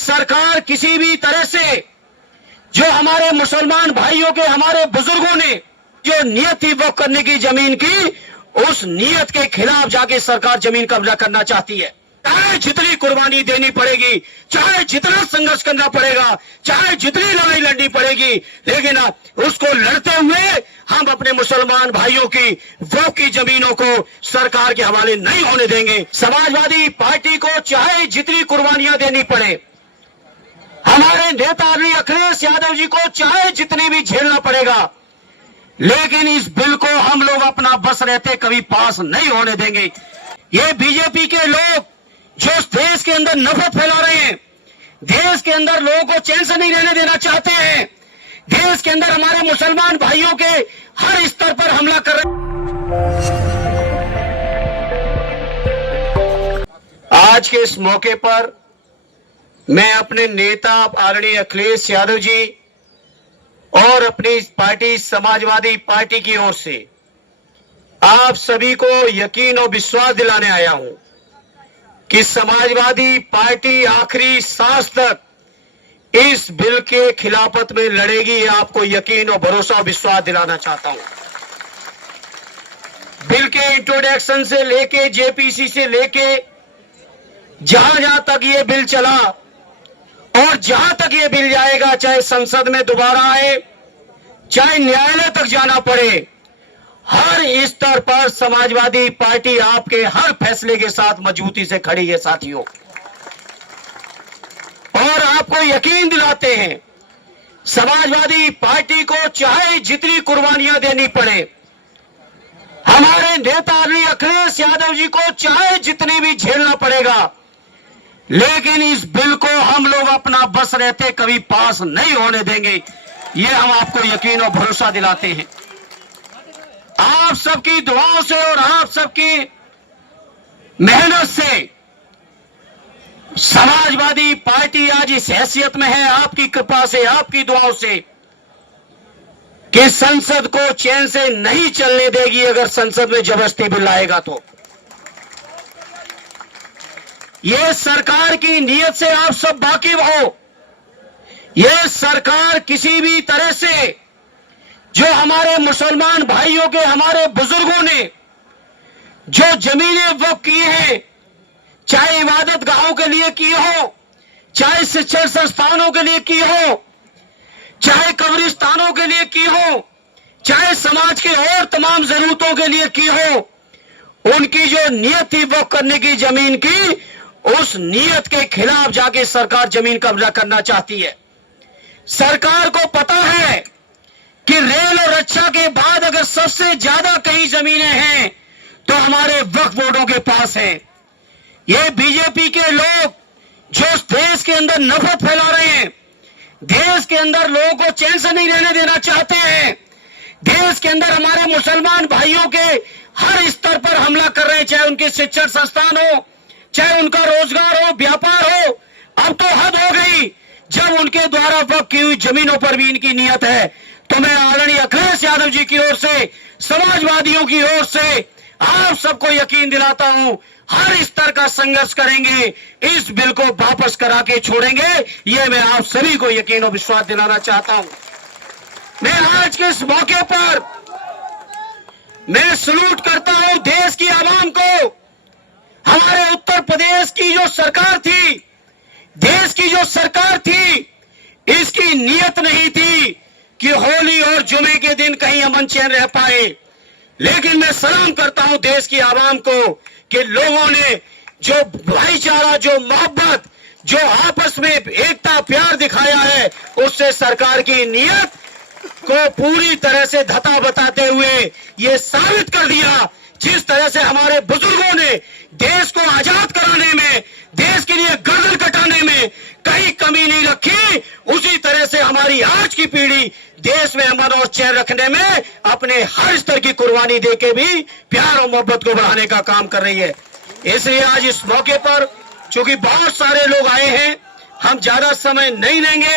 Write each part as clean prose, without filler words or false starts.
सरकार किसी भी तरह से जो हमारे मुसलमान भाइयों के, हमारे बुजुर्गों ने जो नियत थी वक्फ करने की जमीन की, उस नियत के खिलाफ जाके सरकार जमीन कब्जा करना चाहती है। चाहे जितनी कुर्बानी देनी पड़ेगी, चाहे जितना संघर्ष करना पड़ेगा, चाहे जितनी लड़ाई लड़नी पड़ेगी, लेकिन उसको लड़ते हुए हम अपने मुसलमान भाइयों की वक्फ की जमीनों को सरकार के हवाले नहीं होने देंगे। समाजवादी पार्टी को चाहे जितनी कुर्बानियां देनी पड़े, हमारे नेता आदरणीय अखिलेश यादव जी को चाहे जितनी भी झेलना पड़ेगा, लेकिन इस बिल को हम लोग अपना बस रहते कभी पास नहीं होने देंगे। ये बीजेपी के लोग जो देश के अंदर नफरत फैला रहे हैं, देश के अंदर लोगों को चैन से नहीं रहने देना चाहते हैं, देश के अंदर हमारे मुसलमान भाइयों के हर स्तर पर हमला कर रहे हैं। आज के इस मौके पर मैं अपने नेता आदरणीय अखिलेश यादव जी और अपनी पार्टी समाजवादी पार्टी की ओर से आप सभी को यकीन और विश्वास दिलाने आया हूं कि समाजवादी पार्टी आखिरी सांस तक इस बिल के खिलाफत में लड़ेगी। ये आपको यकीन और भरोसा और विश्वास दिलाना चाहता हूं। बिल के इंट्रोडक्शन से लेके, जेपीसी से लेके, जहां जहां तक ये बिल चला और जहां तक ये बिल जाएगा, चाहे संसद में दोबारा आए, चाहे न्यायालय तक जाना पड़े, हर स्तर पर समाजवादी पार्टी आपके हर फैसले के साथ मजबूती से खड़ी है साथियों। और आपको यकीन दिलाते हैं, समाजवादी पार्टी को चाहे जितनी कुर्बानियां देनी पड़े, हमारे नेता आदरणीय अखिलेश यादव जी को चाहे जितनी भी झेलना पड़ेगा, लेकिन इस बिल को हम लोग अपना बस रहते कभी पास नहीं होने देंगे। ये हम आपको यकीन और भरोसा दिलाते हैं। आप सबकी दुआओं से और आप सबकी मेहनत से समाजवादी पार्टी आज इस हैसियत में है, आपकी कृपा से, आपकी दुआओं से, कि संसद को चैन से नहीं चलने देगी। अगर संसद में जबरदस्ती बिल आएगा तो ये सरकार की नीयत से आप सब वाकिफ हो। ये सरकार किसी भी तरह से जो हमारे मुसलमान भाइयों के, हमारे बुजुर्गों ने जो जमीनें वक्फ की हैं, चाहे इबादत गाहों के लिए की हो, चाहे शिक्षण संस्थानों के लिए की हो, चाहे कब्रिस्तानों के लिए की हो, चाहे समाज के और तमाम जरूरतों के लिए की हो, उनकी जो नियत थी वक्फ करने की जमीन की, उस नियत के खिलाफ जाके सरकार जमीन कब्जा करना चाहती है। सरकार को पता है कि रेल और रक्षा के बाद अगर सबसे ज्यादा कहीं जमीनें हैं तो हमारे वक्फ बोर्डों के पास हैं। ये बीजेपी के लोग जो देश के अंदर नफरत फैला रहे हैं, देश के अंदर लोगों को चैन से नहीं रहने देना चाहते हैं, देश के अंदर हमारे मुसलमान भाइयों के हर स्तर पर हमला कर रहे हैं, चाहे उनके शिक्षण संस्थान हो, चाहे उनका रोजगार हो, व्यापार हो। अब तो हद हो गई जब उनके द्वारा वक्फ की हुई जमीनों पर भी इनकी नियत है। तो मैं आदरणीय अखिलेश यादव जी की ओर से, समाजवादियों की ओर से आप सबको यकीन दिलाता हूं, हर स्तर का संघर्ष करेंगे, इस बिल को वापस करा के छोड़ेंगे। ये मैं आप सभी को यकीन और विश्वास दिलाना चाहता हूं। मैं आज के इस मौके पर मैं सलूट करता हूं देश की आवाम को। हमारे उत्तर प्रदेश की जो सरकार थी, देश की जो सरकार थी, इसकी नियत नहीं थी कि होली और जुमे के दिन कहीं अमन चैन रह पाए। लेकिन मैं सलाम करता हूं देश की आवाम को कि लोगों ने जो भाईचारा, जो मोहब्बत, जो आपस में एकता, प्यार दिखाया है, उससे सरकार की नियत को पूरी तरह से धता बताते हुए ये साबित कर दिया। जिस तरह से हमारे बुजुर्गों ने देश को आजाद कराने में, देश के लिए गर्दन कटाने में कहीं कमी नहीं रखी, उसी तरह से हमारी आज की पीढ़ी देश में अमन और चैन रखने में अपने हर स्तर की कुर्बानी देके भी प्यार और मोहब्बत को बढ़ाने का काम कर रही है। इसलिए आज इस मौके पर चूंकि बहुत सारे लोग आए हैं, हम ज्यादा समय नहीं लेंगे।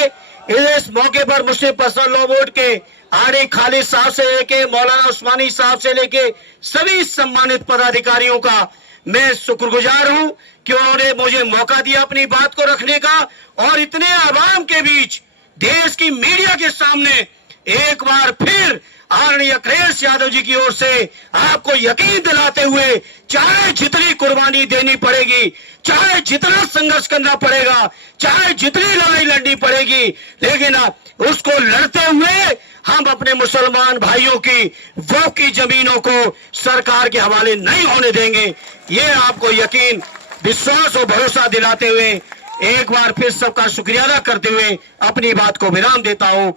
इस मौके पर मुस्लिम पर्सनल लॉ बोर्ड के आरिफ खालिद साहब से लेके मौलाना उस्मानी साहब से लेके सभी सम्मानित पदाधिकारियों का मैं शुक्रगुजार हूं कि उन्होंने मुझे मौका दिया अपनी बात को रखने का, और इतने आवाम के बीच देश की मीडिया के सामने एक बार फिर आदरणीय अखिलेश यादव जी की ओर से आपको यकीन दिलाते हुए, चाहे जितनी कुर्बानी देनी पड़ेगी, चाहे जितना संघर्ष करना पड़ेगा, चाहे जितनी लड़ाई लड़नी पड़ेगी, लेकिन उसको लड़ते हुए हम अपने मुसलमान भाइयों की वक्फ की जमीनों को सरकार के हवाले नहीं होने देंगे। ये आपको यकीन, विश्वास और भरोसा दिलाते हुए एक बार फिर सबका शुक्रिया अदा करते हुए अपनी बात को विराम देता हूं।